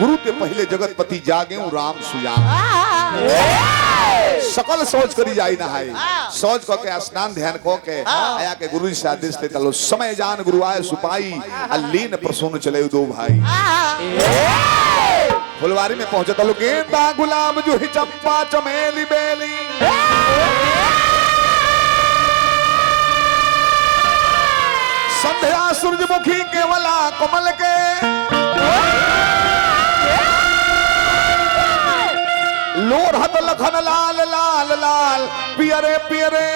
गुरु के पहले जगतपति जागे राम सुजान सकल सोच करी जाई नहाई सोच को के स्नान ध्यान को के आया के गुरु से आदेश लेता लो समय जान गुरु आए सुपाई अलीन प्रसून चले दो भाई फुलवारी में पहुंचे तो गेंदा गुलाब जूही चंपा चमेली बेली संध्या सूरजमुखी केवला कमल के लोरहत लखन लाल लाल लाल पियरे पियरे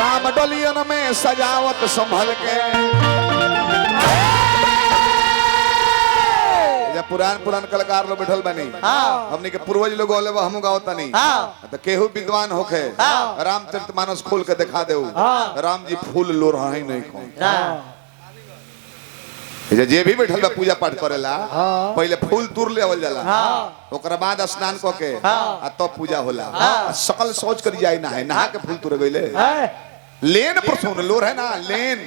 राम डोलियन में सजावट संभल के पुरान पुरान कलाकार लोग बैठल बनी हमने के पूर्वज लोग बोले हम गावता नहीं तो केहू विद्वान होके रामचरितमानस खोल के दिखा दे राम जी फूल लो रहा ही नहीं को जे भी बैठल बा पूजा पाठ करेला पहले फूल तुर लेवल जाला ओकरा बाद स्नान क के आ तब पूजा होला सकल सोच कर जाई ना है नहा के फूल तुर गइले लेन प्रसून लोर है ना लेन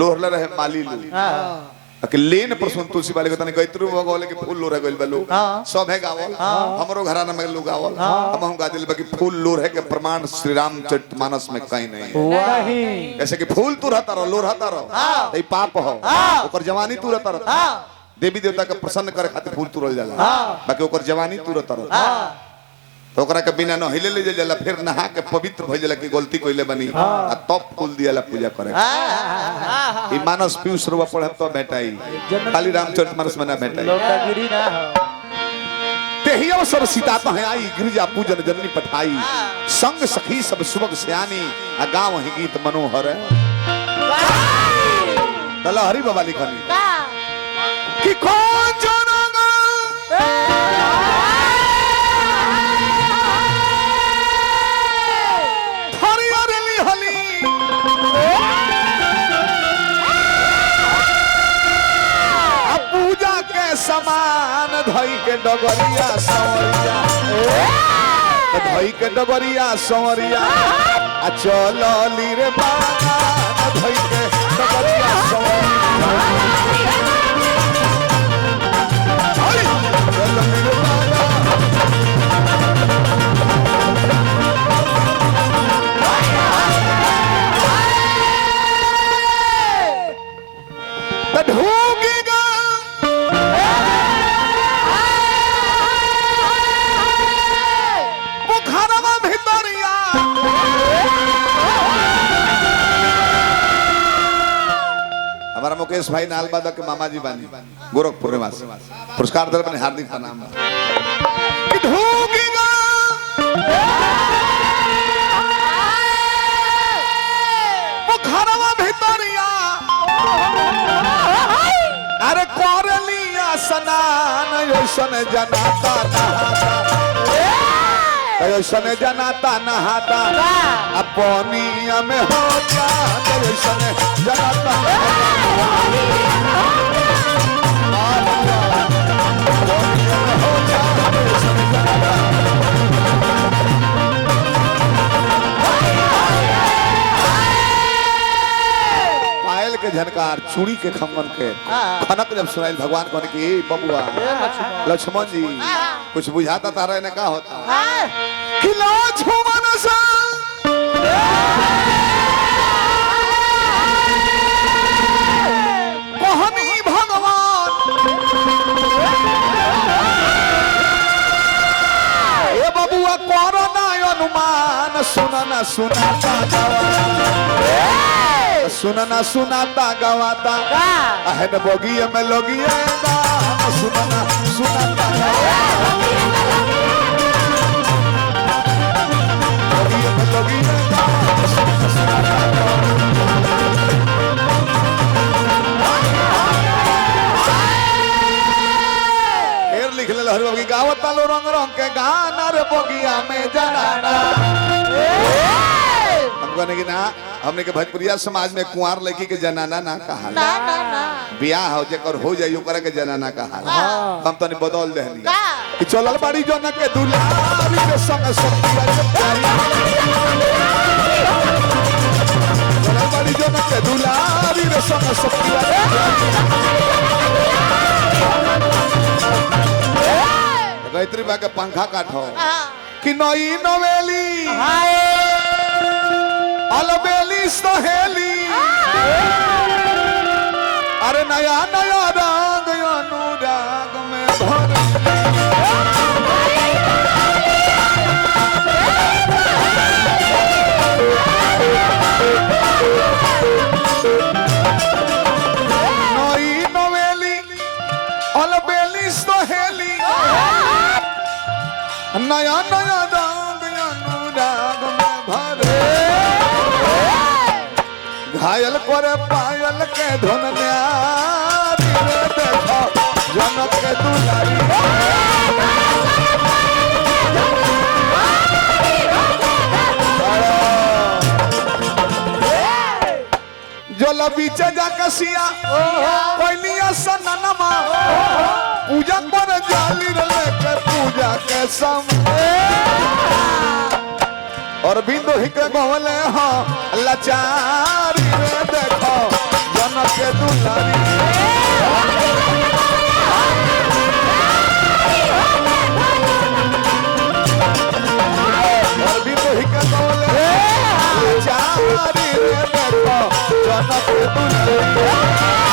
लोरले रहे माली लो कि लेन प्रसून तुलसी वाले तने गैत्रु भगवान के फूल लोर गइल बलो सब है गावल हमरो घराना में लोग गावल हम गा दिल बाकी फूल लोर है के प्रमाण श्री रामचरितमानस में कहीं नहीं ऐसे कि फूल तू रहता रहो लोर रहता रहो ई पाप हो ओकर जवानी तू रहता रहो देवी देवता के प्रसन्न करे खातिर फूल तुरल जाला बाकी ओकर जवानी तू रहता रहो तो ओकरा के बिना नहिले ले जाला फिर नहा के पवित्र भ जाला कि गलती कइले बनी आ तब फूल दियाला पूजा करे ई मानस पीयूष रुवा पढ़े तो बेटाई खाली रामचरितमानस में ना बेटाई लोटागिरी ना हो तेही अवसर सीता तो है आई गिरिजा पूजन जननी पठाई संग सखी सब सुबह सयानी आ गाँव ही गीत मनोहर तला हरि बाबा लिखनी कि कौन जनगा हरियरली हली आ पूजा के समान धई के डगरिया सवरिया धई के डगरिया सवरिया आ चलली रे बाबा धई के डगरिया सवरिया चलली रे बाबा ढूंगेगा बुखारवा भितरिया हमारा मुकेश भाई नालबादा के मामा जी बानी गोरखपुर निवासी पुरस्कार दल बने हार्दिक प्रणाम ढूंगेगा बुखारवा भितरिया अरे कोरलिया सनान योसन जनाता नहाता योसन जनाता नहाता अपनिया में हो जात योसन जनाता के झनकार चूड़ी के खम्मन के खनक जब सुनाई भगवान कहने की बबुआ लक्ष्मण जी कुछ बुझाता तारा ने का होता कि लक्ष्मण सा कहनी भगवान ए बबुआ कोरोना अनुमान सुनना सुनाता सुनना सुनाता गवाता अहद बोगिया में लोगिया सुनना सुनाता बोगिया में लोगिया फिर लिख ले हरि बाबू गावता लो रंग रंग के गाना रे बोगिया में जनाना कि ना हमने के भोजपुरिया समाज में कुंवार लड़की के जनाना ना कहा ब्याह हो जेकर हो जाई ओकरा के जनाना कहा हम तनी बदल देहनी कि चलल बाड़ी जो न के दुलारी के संग सखिया के प्यारी चलल बाड़ी जो न के दुलारी रे के संग सखिया गायत्री बा के पंखा काटो कि नई नवेली अलबेली सहेली अरे नया नया रंग अनुराग में भर नई नवेली अलबेली सहेली नया नया रंग अनुराग में भरे घायल करे पायल के धुन न्यारी रे देखो जनक के दुलारी जो लबीचे जा कसिया पहिलिया सननमा पूजा पर जाली रे लेके पूजा के सम और बिंदु हिके गवले हो लाचारी रे देखो जनक के दुलारी और बिंदु हिके गवले लाचारी रे देखो जनक के दुलारी